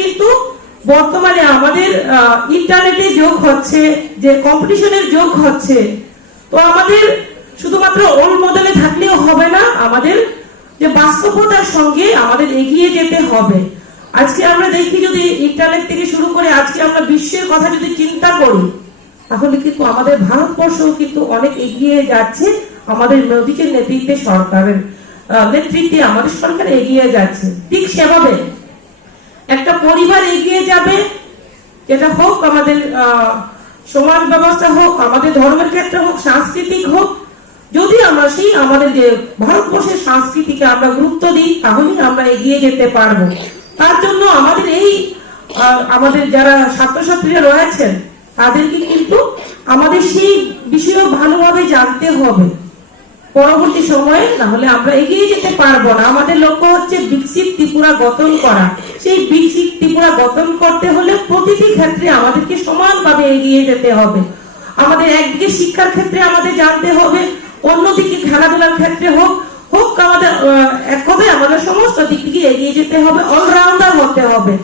কিন্তু বর্তমানে আমাদের ইন্টারনেটে যোগ হচ্ছে, যে কম্পিটিশনের যোগ হচ্ছে। তো আমাদের শুধুমাত্র রোল মডেলে থাকলেও হবে না, আমাদের যে বাস্তবতার সঙ্গে আমাদের এগিয়ে যেতে হবে। আজকে আমরা দেখি, যদি ইন্টারনেট থেকে শুরু করে আজকে আমরা বিশ্বের কথা যদি চিন্তা করি, তাহলে কিন্তু আমাদের ভারতবর্ষ কিন্তু অনেক এগিয়ে যাচ্ছে। আমাদের মোদীজির নেতৃত্বে, সরকারের নেতৃত্বে আমাদের সরকার এগিয়ে যাচ্ছে। ঠিক সেভাবে একটা পরিবার এগিয়ে যাবে, যেটা হোক আমাদের সমাজ ব্যবস্থা হোক, আমাদের ধর্মের ক্ষেত্রে হোক, সাংস্কৃতিক হোক, যদি আমরা সেই আমাদের যে ভারতবর্ষের সংস্কৃতিকে আমরা গুরুত্ব দিই, তাহলেই আমরা এগিয়ে যেতে পারবো। তার জন্য আমাদের এই আমাদের যারা ছাত্রছাত্রীরা রয়েছেন, তাদেরকে কিন্তু আমাদের সেই বিষয় ভালোভাবে জানতে হবে পরবর্তী সময়ে, না হলে আমরা এগিয়ে যেতে পারবো না। আমাদের লক্ষ্য হচ্ছে বিকশিত ত্রিপুরা গঠন করা। সেই বিকশিত ত্রিপুরা গঠন করতে হলে প্রতিটি ক্ষেত্রে আমাদেরকে সমানভাবে এগিয়ে যেতে হবে। আমাদের একদিকে শিক্ষার ক্ষেত্রে আমাদের জানতে হবে, অন্যদিকে খেলাধুলার ক্ষেত্রে হোক আমাদের এক কথায় আমাদের সমস্ত দিক থেকে এগিয়ে যেতে হবে, অলরাউন্ডার হতে হবে।